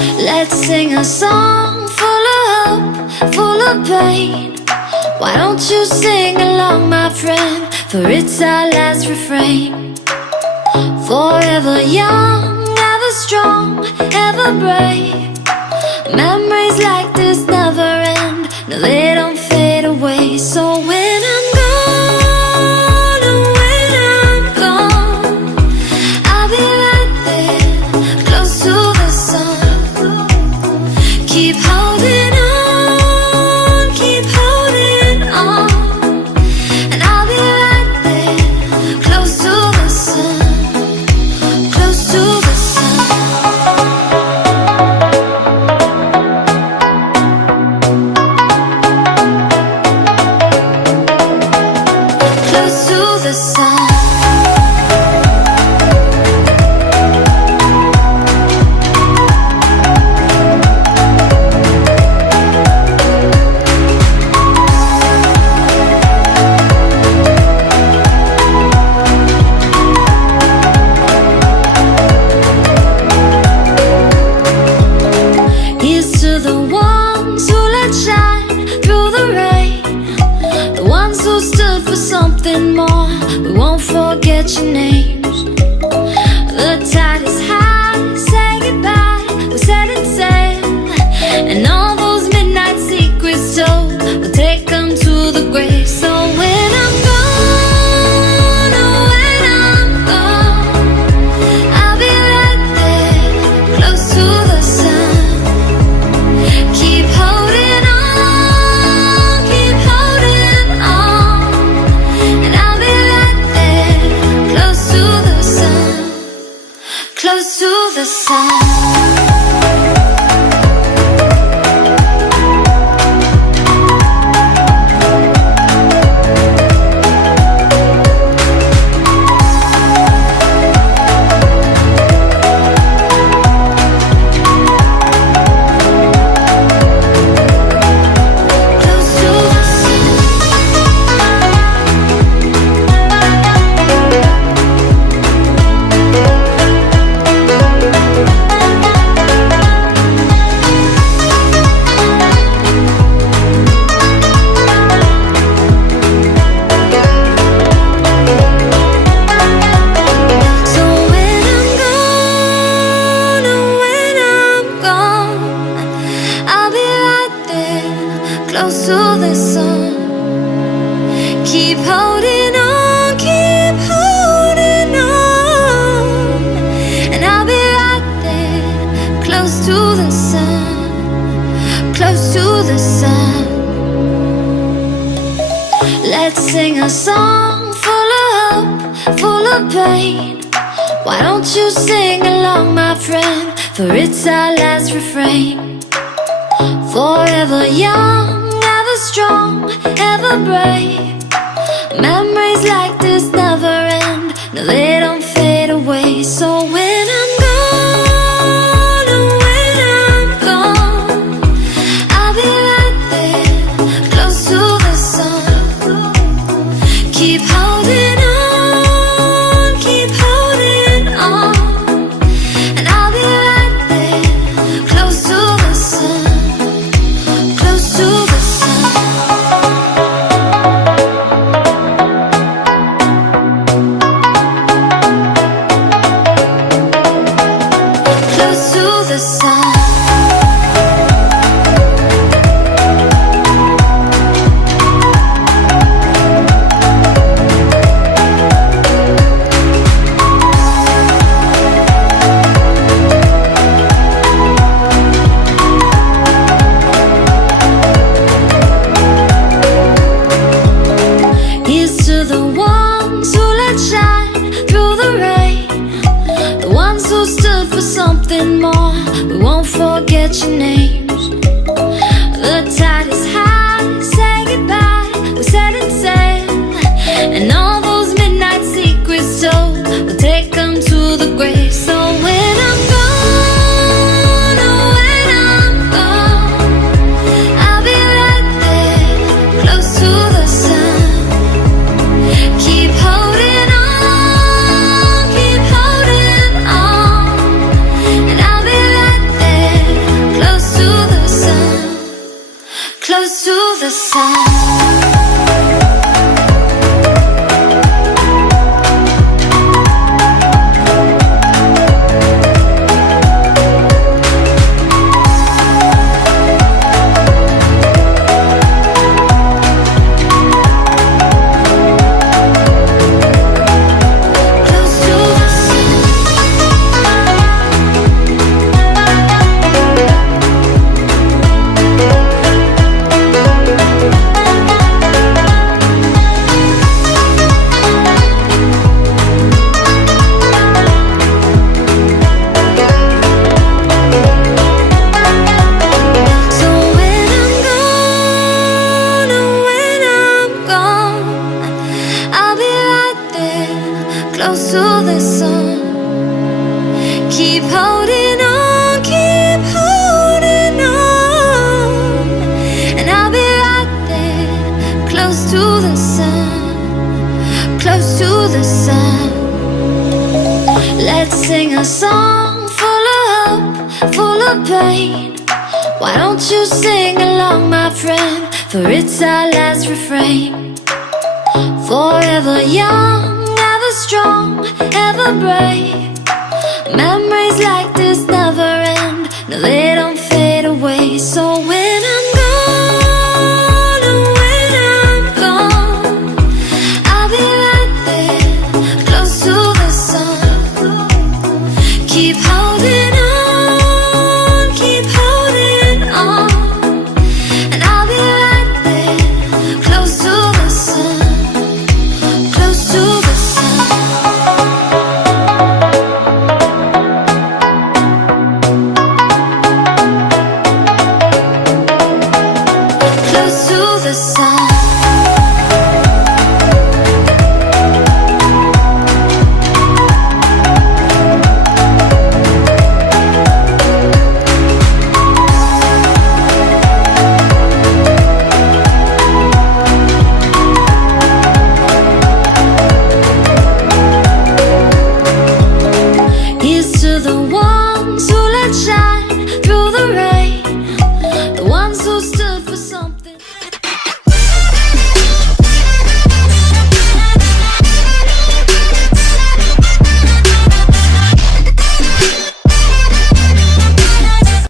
Let's sing a song full of hope, full of pain. Why don't you sing along, my friend? For it's our last refrain. Forever young, ever strong, ever brave. Memories like this never end. No, they don't fade away. So when I'm gone, oh, when I'm gone, I'll be right there, close to the sun. Keep holding on, keep holding on, and I'll be right there, close to the sun, close to the sun. Close to the sun. Here's to the ones who let shine through the rain, the ones who stood for something more. We won't forget your names. The tide is high, say goodbye, we're setting sail, and all those midnight secrets told, we'll take them to the grave. So when I'm gone, oh, when I'm gone, I'll be right there, close to the sun. Keep holding on, keep holding on, and I'll be right there, close to the sun, close to the sun. So when I'm gone, oh, when I'm gone, I'll be right there, close to the sun. Keep holding on, keep holding on, and I'll be right there, close to the sun, close to the sun. Let's sing a song full of hope, full of pain. Why don't you sing along, my friend? For it's our last refrain. Forever young, ever strong, ever brave. Memories like this never end. No, they don't fade away. So when I'm gone, oh, when I'm gone, I'll be right there, close to the sun. Keep holding on, keep holding on, and I'll be right there, close to the sun, close to the sun. Close to the sun. Here's to the ones who let shine through the rain, the ones who stood for something more. We won't forget your names. The tide is high, say goodbye, we're setting sail, and all those midnight secrets told, we'll take them to the grave. So when I'm gone, oh, when I'm gone, I'll be right there, close to the sun. Keep holding on, keep holding on, and I'll be right there, the sun. Close to the sun, keep holding on, keep holding on, and I'll be right there, close to the sun, close to the sun. Let's sing a song full of hope, full of pain. Why don't you sing along, my friend, for it's our last refrain. Forever young, strong, ever brave. Memories like this never end. No, they don't fade away. So when I'm gone, and when I'm gone, I'll be right there, close to the sun. Keep holding